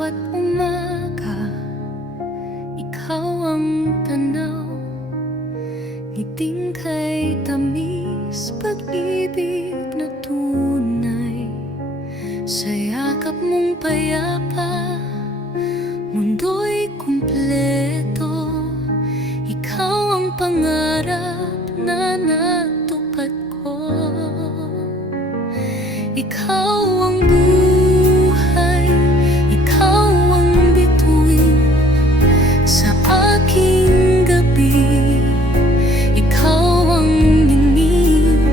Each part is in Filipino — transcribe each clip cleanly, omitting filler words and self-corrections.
bawat umaga, ikaw ang tanaw, ngiting kay tamis, pag-ibig na tunay. Sa yakap mong payapa, mundo'y kumpleto. Ikaw ang pangarap na natupad ko. Ikaw ang buhay, ikaw ang bituin sa aking gabi. Ikaw ang ningning,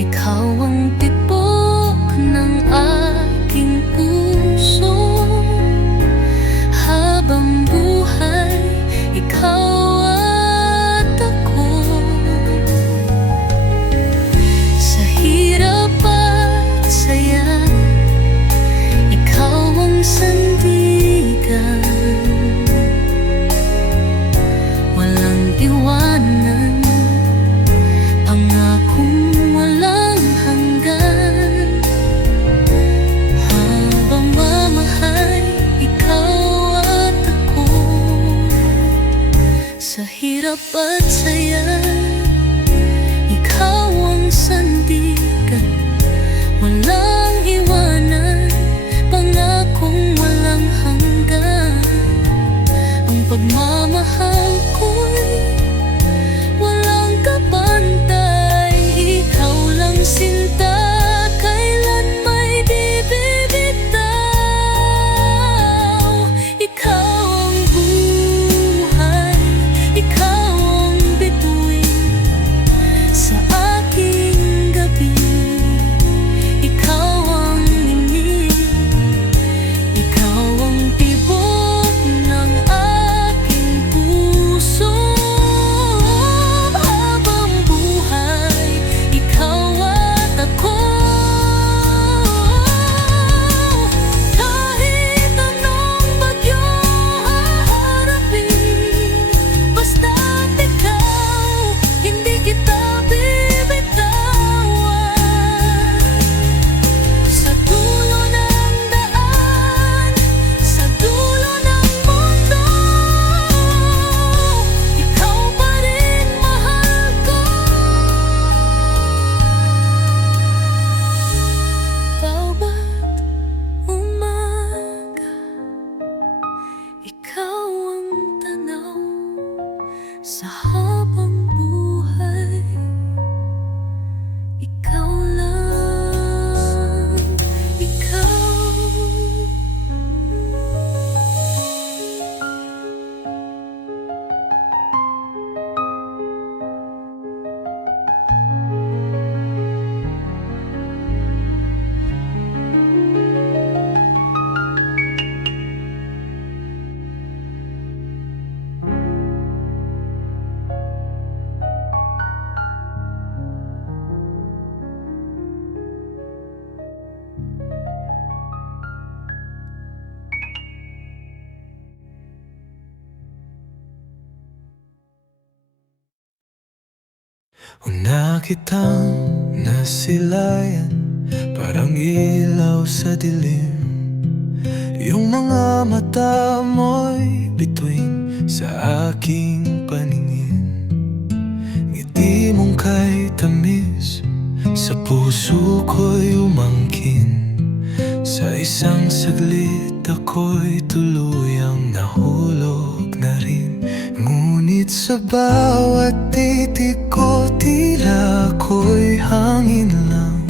ikaw ang tibok ng aking puso. Habang buhay, ikaw at ako. Sa hirap at saya, ikaw ang sandigan. Walang iwanan, pangakong walang hanggan. Habang mamahay, ikaw at ako. Sa hirap at saya, ikaw ang sandigan. Walang iwanan, pangakong walang hanggan. Ang pagmamahal ko'y walang kapantay. Ikaw lang sinta, kailan may di bibitaw. Ikaw ang buhay, ikaw ang bituin sa aking gabi. Ikaw ang ningning, ikaw ang tibok ng aking puso. Habang buhay, ikaw at ako. Kahit anong bagyo haharapin, basta't ikaw, hindi kita bibitawan. Sa dulo ng daan, sa dulo ng mundo, ikaw pa rin mahal ko. Bawat umaga, ikaw ang tanaw. Sa habang buhay, ikaw lang, ikaw. Una kitang nasilayan, parang ilaw sa dilim. Yung mga mata mo'y bituin sa aking paningin. Ngiti mong kay tamis, sa puso ko'y umangkin. Sa isang saglit ako'y tuluyang nahulog na rin. Ngunit sa bawat titig ko, tila ako'y hangin lang.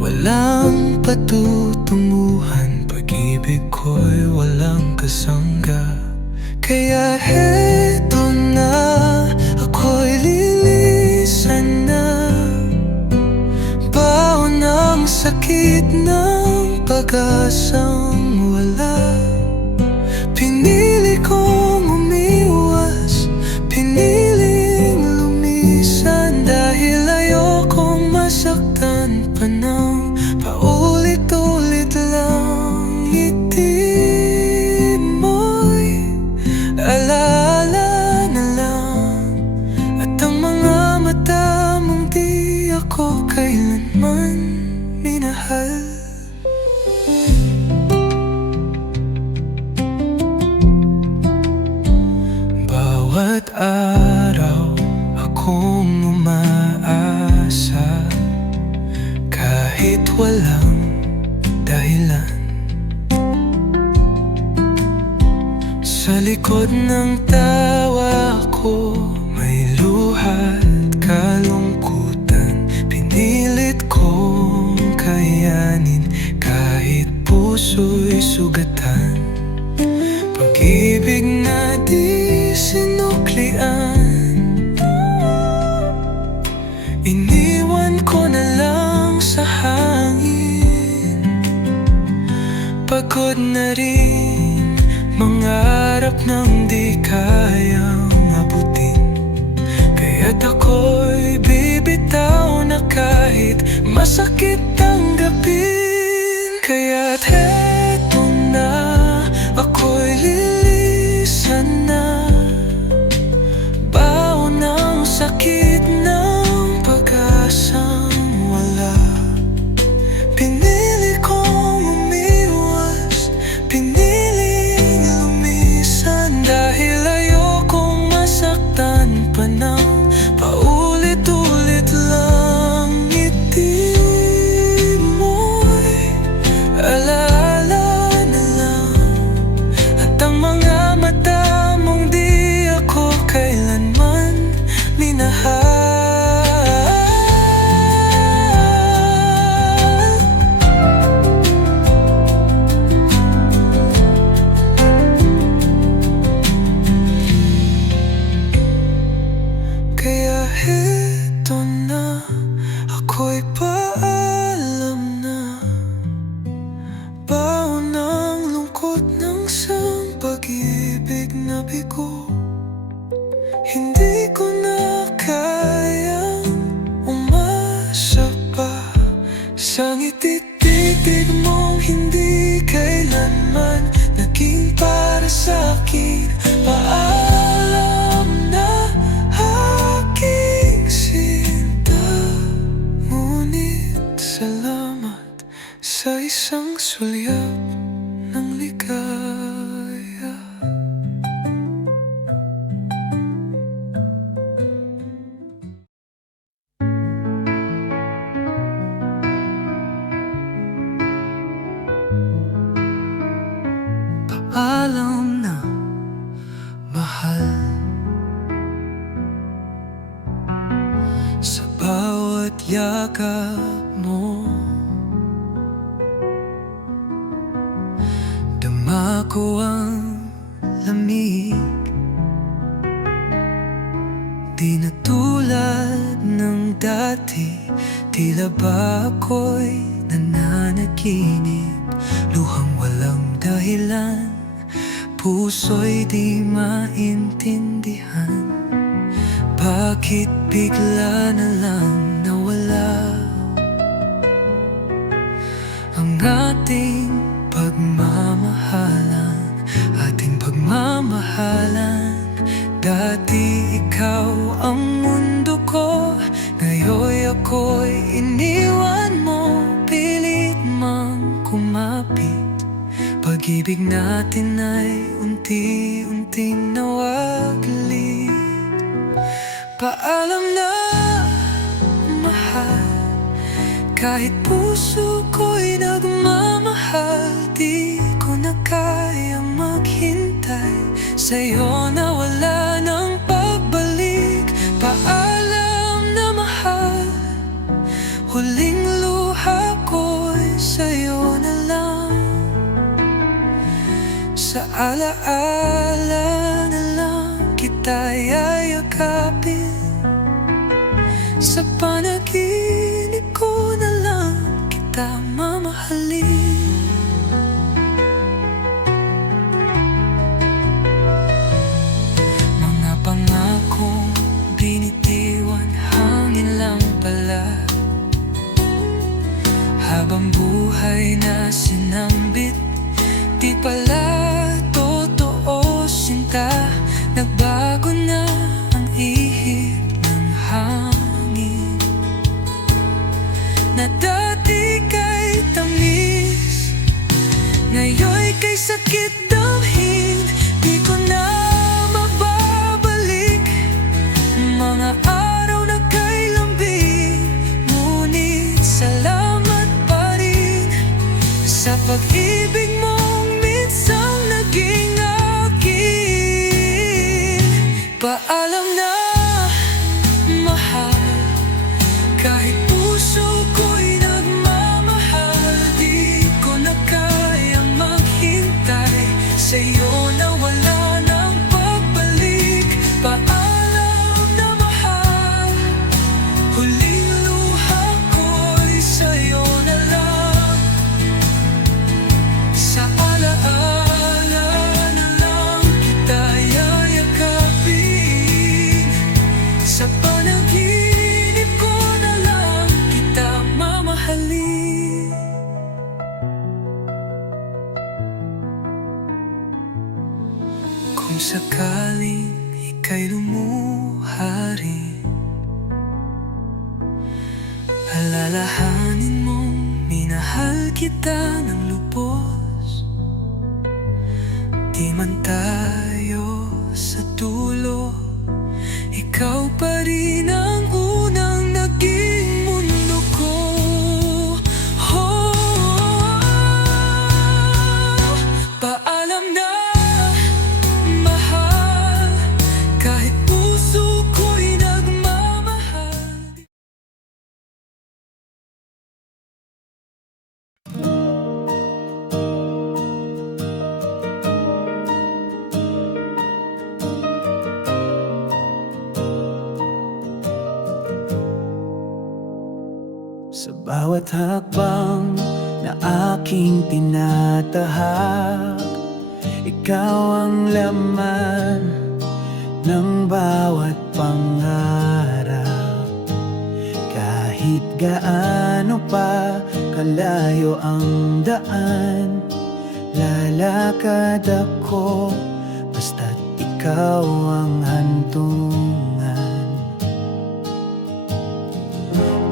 Walang patutunguhan, pag-ibig ko'y walang kasangga. Kaya heto na, ako'y lilisan na. Baon ng sakit ng pag-asang wala. Pinili kong umiwas, piniling lumisan. Dahil ayokong masaktan pa ng paulit-ulit lang. Ngiti mo'y alaala na lang, at ang mga mata mong di ako kailanman minahal. kahit walang dahilan. Sa likod ng tawa ko may luha at kalungkutan. Pinilit kong kayanin kahit puso'y sugatan. Pag-ibig na di sinuklian, iniwan ko na lang sa hangin. Pagod na rin mangarap ng di kayang abutin, kaya't ako'y bibitaw na kahit masakit tanggapin. Kaya't heto na, ako'y lilisan na, baon ng sakit ng pag-asang wala. Pinili kong umiwas, piniling lumisan, dahil ayokong masaktan pa ng paulit-ulit lang. Ngiti mo'y alaala na lang, at ang mga mata mong di ako kailanman minahal. Kaya heto na, ako'y paalam na, baon ng lungkot ng isang pag-ibig na bigo. Hindi ko na kayang umasa pa sa ngiti-titig mong hindi kailanman naging para sa'kin. Paalam na, aking sinta, ngunit salamat sa isang sulyap ng ligaya. Paalam na, mahal, sa bawat yakap mo dama ko ang lamig. Di na tulad ng dati, tila ba ako'y nananaginip. Luhang walang dahilan, puso'y di maintindihan. Bakit bigla na lang nawala ang ating pagmamahalan, ating pagmamahalan. Dati ikaw ang mundo ko, ngayon ako'y iniwan mo. Pilit mang kumapit, pag-ibig natin ay unti-unting nawaglit. Paalam na, mahal, kahit puso ko'y nagmamahal. Di ko na kayang maghintay, sa'yo na wala ng pagbalik. Paalam na, mahal, huling luha ko'y sa'yo na lang. Sa alaala na lang kita yayakapin, sa panaginip ko na lang kita mamahalin. Mga pangakong binitiwan, hangin lang pala. Habang buhay na sinambit, di pala totoo sinta. Nagbago na ang ihip ng hangin, na dati kay tamis, ngayon'y kay sakit damhin. Di ko na mababalik mga araw na kay lambing. Ngunit salamat pag-ibig mong minsang naging akin. Paalam na, mahal, kahit puso ko'y nagmamahal. Di ko na kayang maghintay, sa'yo na wala nang pagbalik. Paalam na, mahal, huling luha ko'y sa'yo na lang. Sa alaala na lang kita yayakapin, sa panaginip ko na lang kita mamahalin. Kung sakaling ika'y lumuha rin, alalahanin mong minahal kita ng lubos. Di man tayo sa dulo, ikaw pa rin ang unang naging mundo ko. Paalam na, mahal, kahit puso ko'y nagmamahal. Sa bawat hakbang na aking tinatahak, ikaw ang laman ng bawat pangarap. Kahit gaano pa kalayo ang daan, lalakad ako basta't ikaw ang hantungan.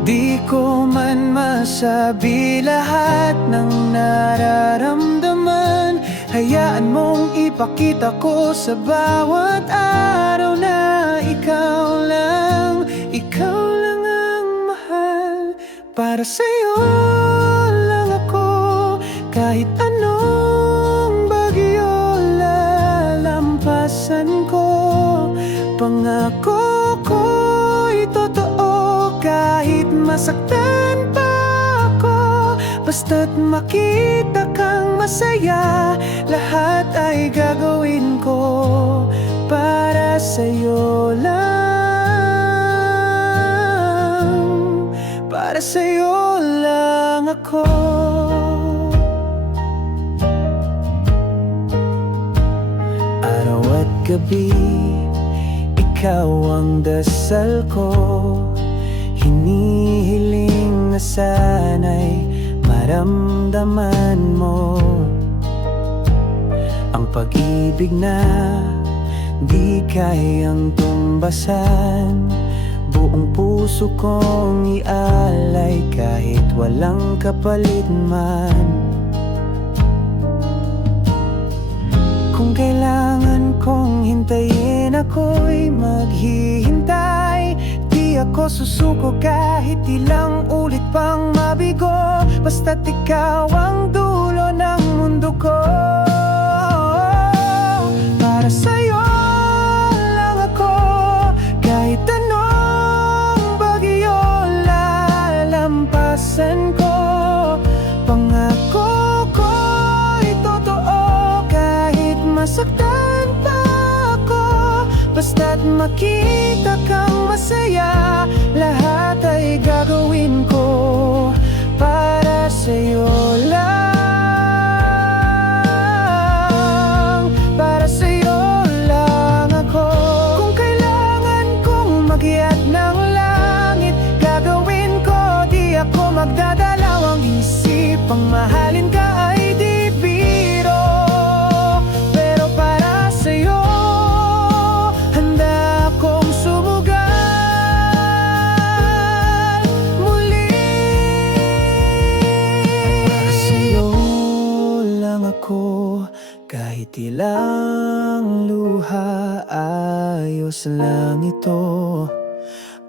Di ko man masabi lahat ng nararamdaman, hayaan mong ipakita ko sa bawat araw na ikaw lang ang mahal. Para sa'yo lang ako, kahit anong bagyo lalampasan ko. Pangako ko'y totoo, kahit masaktan pa ako. Basta't makita kang masaya, lahat ay gagawin ko para sa'yo lang. Para sa'yo lang ako. Araw at gabi, ikaw ang dasal ko. Hinihiling na sana'y maramdaman mo ang pag-ibig na di kayang tumbasan. Buong puso kong ialay kahit walang kapalit man. Kung kailangan kong hintayin, ako'y maghihintay. Di ako susuko kahit ilang ulit pang mabigo, basta't ikaw ang dulo ng mundo ko. Para sa'yo lang ako, kahit anong bagyo lalampasan ko. Pangako ko'y totoo, kahit masaktan pa ako. Basta't makita kang masaya, lahat ay gagawin ko para sa'yo lang. Para sa'yo lang ako. Kung kailangan kong mag-iat ng langit, gagawin ko. Di ako magdadalawang isip, ang mahalin ka ay di biro. Pero para sa'yo, handa akong sumugal muli. Para sa'yo lang ako, kahit ilang luha, ayos lang ito.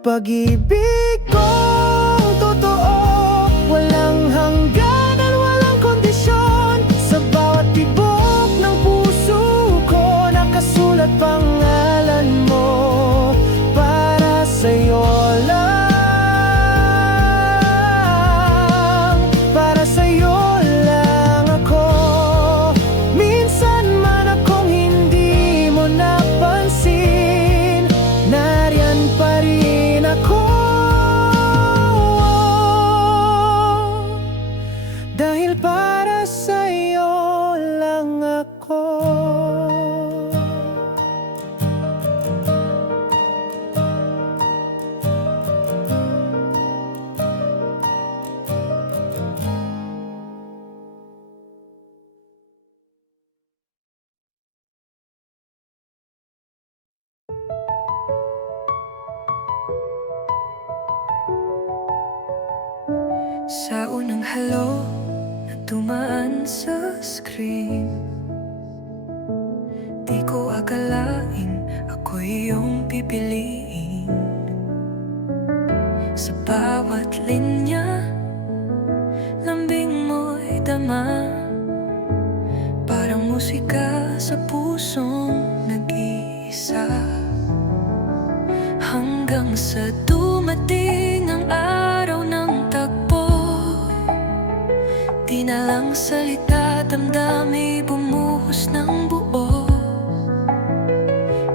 Pag-ibig kong totoo, walang hangganan, walang kondisyon. Sa unang hello na dumaan sa screen, di ko akalain ako'y iyong pipiliin. Sa bawat linya, lambing mo'y dama, parang musika sa pusong nag-iisa. Hanggang sa dumating ang araw ng tagpo, di na lang salita, damdami bumuhos ng buo.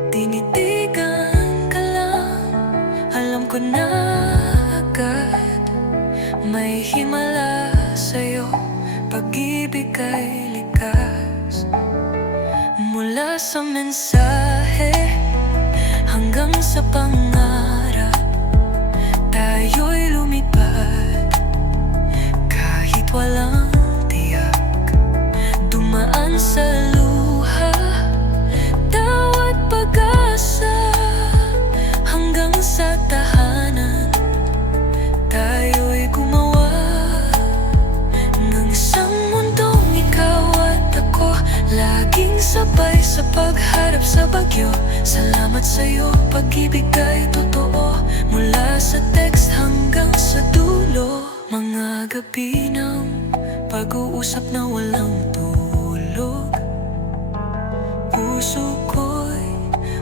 Tinitigan ka lang, alam ko na agad, may himala sa'yo, pag-ibig ay likas. Mula sa mensahe hanggang sa pangarap, tayo'y lumipad kahit walang tiyak. Dumaan sa luha, tawat pag-asa, hanggang sa tahanan, tayo'y gumawa ng isang mundong ikaw at ako, laging sabay sa pagharap sa bagyo. Salamat sa'yo, pag-ibig ay totoo, mula sa text hanggang sa dulo. Mga gabi ng pag-uusap na walang tulog, puso ko'y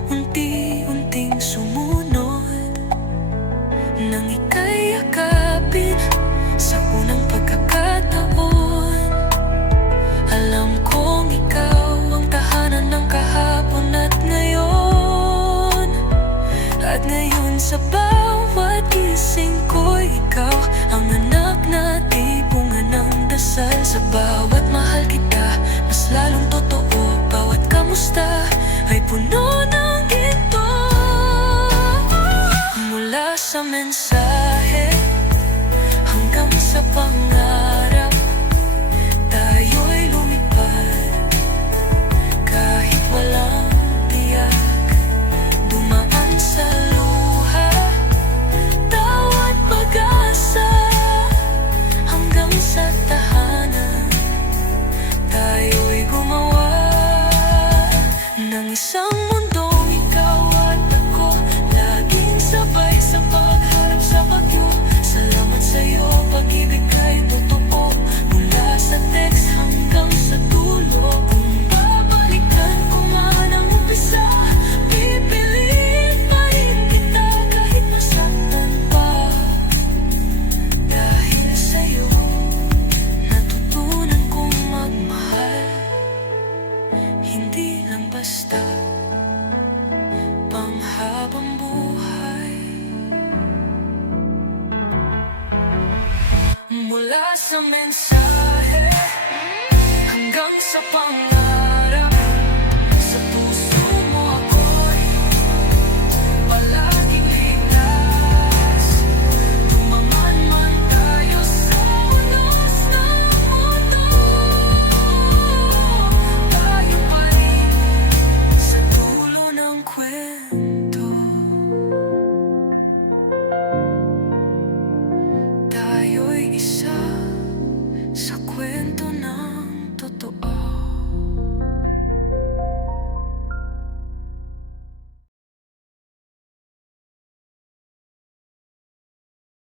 unti-unting sumunod nang ika'y yakapin sa unang pagkakataon. Alam kong ikaw ang tahanan ng kahapon at ngayon. At ngayon sa bawat gising ko, ikaw ang anak na tibungan ng dasal. Sa bawat mahal kita, mas lalong totoo. Bawat kamusta ay puno ng ginto. Mula sa mensahe hanggang sa pangarap, tayo'y lumipad kahit walang tiyak. Dumaan sa luha, tawat pag-asa, hanggang sa tahanan, tayo'y gumawa ng isang mundong ikaw at ako, laging sabay sa pagharap sa bagyo. Salamat sa'yo, pag-ibig ay totoo, mula sa text hanggang sa dulo. Kung babalikan ko man ang umpisa, pipiliin pa rin kita kahit masaktan pa. Dahil sa'yo, natutunan kong magmahal, hindi lang basta panghabang buhay. Mula sa mensahe hanggang sa pangarap,